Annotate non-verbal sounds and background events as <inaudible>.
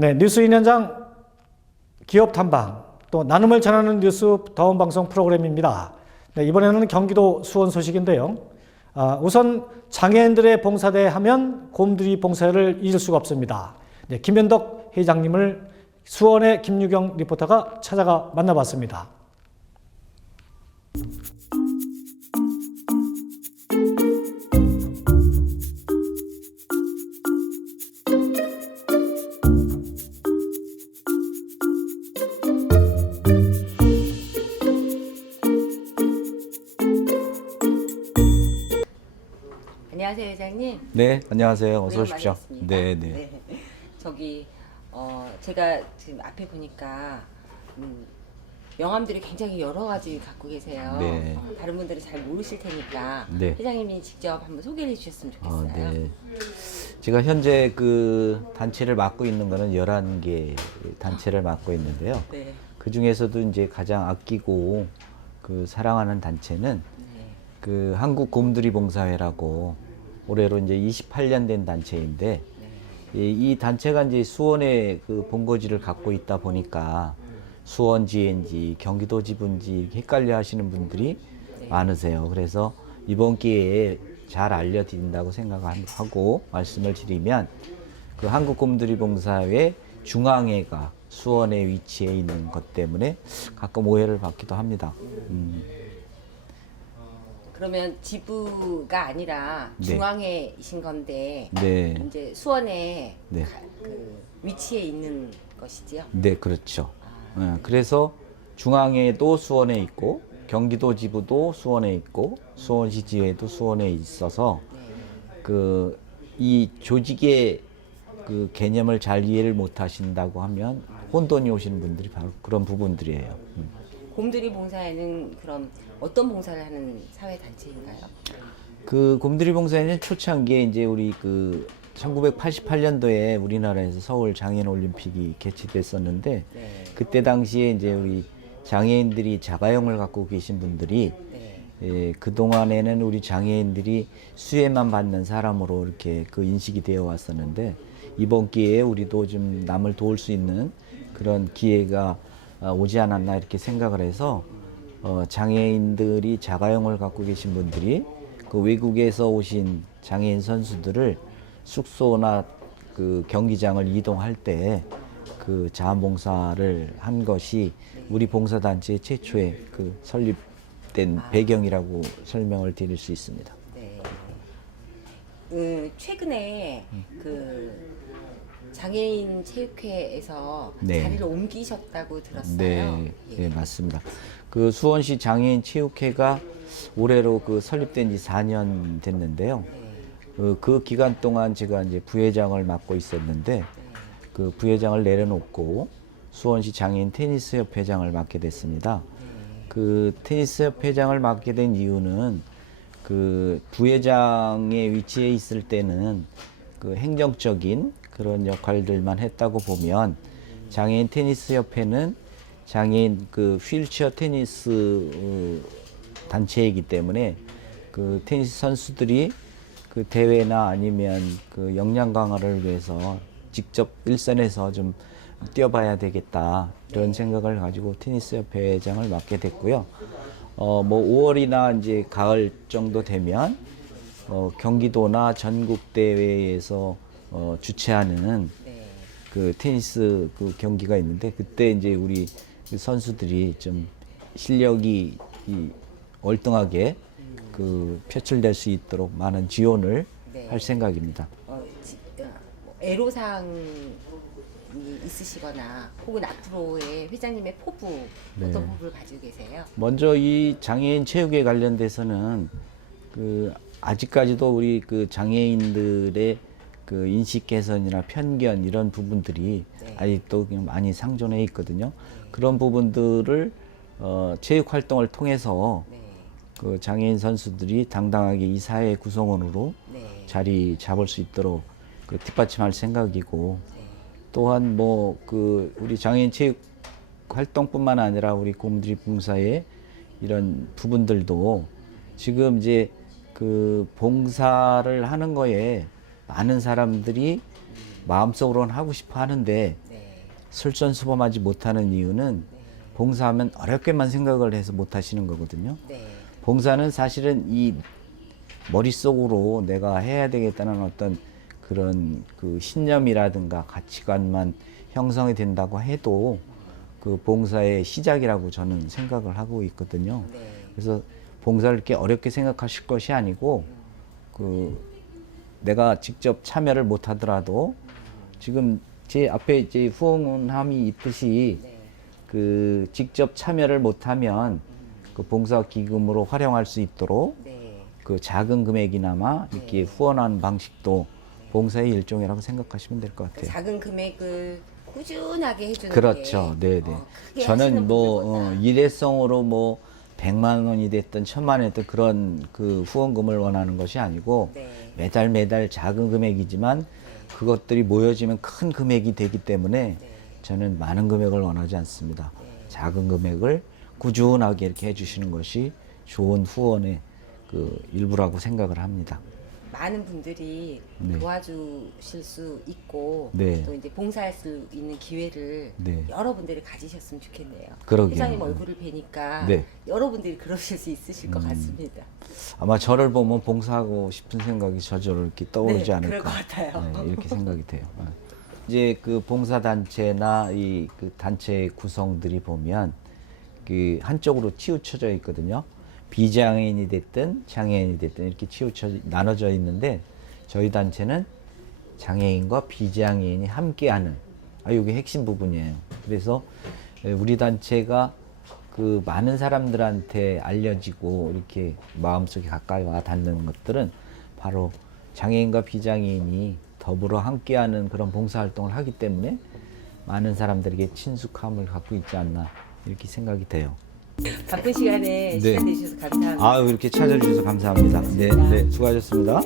네, 뉴스 2년장 기업 탐방 또 나눔을 전하는 뉴스 더운 방송 프로그램입니다. 네, 이번에는 경기도 수원 소식인데요. 아, 우선 장애인들의 봉사대 하면 곰들이 봉사를 잊을 수가 없습니다. 네, 김현덕 회장님을 수원의 김유경 리포터가 찾아가 만나봤습니다. 네, 안녕하세요. 어서 오십시오. 오랜만이었습니다. 네, 네. 저기 어 제가 지금 앞에 보니까 음, 명함들이 굉장히 여러 가지 갖고 계세요. 네. 어, 다른 분들이 잘 모르실 테니까 네. 회장님이 직접 한번 소개해 주셨으면 아, 좋겠어요. 네. 제가 현재 그 단체를 맡고 있는 거는 11개 단체를 맡고 있는데요. 네. 그 중에서도 이제 가장 아끼고 그 사랑하는 단체는 네. 그 한국 곰들이 봉사회라고 올해로 이제 28년 된 단체인데 이, 이 단체가 이제 수원에 그 본거지를 갖고 있다 보니까 수원 지인지 경기도 지분지 헷갈려 하시는 분들이 많으세요. 그래서 이번 기회에 잘 알려드린다고 생각하고 말씀을 드리면 그 한국 곰들이 봉사회 중앙회가 수원에 위치해 있는 것 때문에 가끔 오해를 받기도 합니다. 음. 그러면 지부가 아니라 네. 중앙에이신 건데 네. 이제 수원에 네. 가- 그 위치에 있는 것이지요. 네, 그렇죠. 아, 예, 그래서 중앙에도 수원에 있고 경기도 지부도 수원에 있고 수원시 지회도 수원에 있어서 네. 그이 조직의 그 개념을 잘 이해를 못 하신다고 하면 혼돈이 오시는 분들이 바로 그런 부분들이에요. 음. 곰들이 봉사에는 그럼 어떤 봉사를 하는 사회 단체인가요? 그 곰들이 봉사에는 초창기에 이제 우리 그 1988년도에 우리나라에서 서울 장애인 올림픽이 개최됐었는데 네. 그때 당시에 이제 우리 장애인들이 자가용을 갖고 계신 분들이 네. 예, 그 동안에는 우리 장애인들이 수혜만 받는 사람으로 이렇게 그 인식이 되어 왔었는데 이번 기회에 우리도 좀 남을 도울 수 있는 그런 기회가 아, 오지 않았나 이렇게 생각을 해서 어, 장애인들이 자가용을 갖고 계신 분들이 그 외국에서 오신 장애인 선수들을 숙소나 그 경기장을 이동할 때 그 자원봉사를 한 것이 우리 봉사단체 최초의 그 설립된 배경이라고 설명을 드릴 수 있습니다. 네. 그 최근에 그 장애인 체육회에서 네. 자리를 옮기셨다고 들었어요. 네, 예. 네, 맞습니다. 그 수원시 장애인 체육회가 올해로 그 설립된 지 4년 됐는데요. 네. 그, 그 기간 동안 제가 이제 부회장을 맡고 있었는데 그 부회장을 내려놓고 수원시 장애인 테니스 협회장을 맡게 됐습니다. 그 테니스 협회장을 맡게 된 이유는 그 부회장의 위치에 있을 때는 그 행정적인 그런 역할들만 했다고 보면 장애인 테니스 협회는 장애인 그 휠체어 테니스 어, 단체이기 때문에 그 테니스 선수들이 그 대회나 아니면 그 역량 강화를 위해서 직접 일선에서 좀 뛰어봐야 되겠다 이런 생각을 가지고 테니스 협회 회장을 맡게 됐고요. 어 뭐 5월이나 이제 가을 정도 되면 어 경기도나 전국 대회에서 어 주최하는 네. 그 테니스 그 경기가 있는데 그때 이제 우리 그 선수들이 좀 실력이 이 월등하게 그 표출될 수 있도록 많은 지원을 네. 할 생각입니다. 어, 지- 어, 뭐 애로사항이 있으시거나 혹은 앞으로의 회장님의 포부 어떤 네. 포부를 가지고 계세요? 먼저 이 장애인 체육에 관련돼서는 그 아직까지도 우리 그 장애인들의 그 인식 개선이나 편견 이런 부분들이 네. 아직도 많이 상존해 있거든요. 그런 부분들을 어 체육 활동을 통해서 네. 그 장애인 선수들이 당당하게 이 사회 구성원으로 네. 자리 잡을 수 있도록 그 뒷받침할 생각이고 네. 또한 뭐 그 우리 장애인 체육 활동뿐만 아니라 우리 곰들이 봉사의 이런 부분들도 지금 이제 그 봉사를 하는 거에 많은 사람들이 마음속으로는 하고 싶어 하는데 네. 솔선수범하지 못하는 이유는 봉사하면 어렵게만 생각을 해서 못 하시는 거거든요. 네. 봉사는 사실은 이 머릿속으로 내가 해야 되겠다는 어떤 그런 그 신념이라든가 가치관만 형성이 된다고 해도 그 봉사의 시작이라고 저는 생각을 하고 있거든요. 네. 그래서 봉사를 이렇게 어렵게 생각하실 것이 아니고 그 내가 직접 참여를 못 하더라도 지금 제 앞에 이제 후원함이 있듯이 네. 그 직접 참여를 못하면 그 봉사 기금으로 활용할 수 있도록 네. 그 작은 금액이나마 이렇게 후원하는 방식도 봉사의 일종이라고 생각하시면 될것그 같아요. 작은 금액을 꾸준하게 해주는 그렇죠. 게 네, 네. 어, 저는 뭐 어, 일회성으로 뭐 100만 원이 됐든 천만 원이 됐든 그런 그 후원금을 원하는 것이 아니고 네. 매달 매달 작은 금액이지만 그것들이 모여지면 큰 금액이 되기 때문에 네. 저는 많은 금액을 원하지 않습니다. 작은 금액을 꾸준하게 이렇게 해주시는 것이 좋은 후원의 그 일부라고 생각을 합니다. 많은 분들이 네. 도와주실 수 있고 네. 또 이제 봉사할 수 있는 기회를 네. 여러분들이 가지셨으면 좋겠네요. 그러게요. 회장님 얼굴을 뵈니까 네. 음. 여러분들이 그러실 수 있으실 것 같습니다. 아마 저를 보면 봉사하고 싶은 생각이 저절로 이렇게 떠오르지 네, 않을까. 그럴 것 같아요. 네, 이렇게 <laughs> 생각이 돼요. 네. 이제 그 봉사 단체나 이 그 단체 구성들이 보면 그 한쪽으로 치우쳐져 있거든요. 비장애인이 됐든 장애인이 됐든 이렇게 치우쳐 나눠져 있는데 저희 단체는 장애인과 비장애인이 함께하는 아 이게 핵심 부분이에요. 그래서 에, 우리 단체가 그 많은 사람들한테 알려지고 이렇게 마음속에 가까이 와 닿는 것들은 바로 장애인과 비장애인이 더불어 함께하는 그런 봉사활동을 하기 때문에 많은 사람들에게 친숙함을 갖고 있지 않나 이렇게 생각이 돼요. 바쁜 시간에 네. 시간 내주셔서 감사합니다. 아 이렇게 찾아주셔서 감사합니다. 네, 네 수고하셨습니다.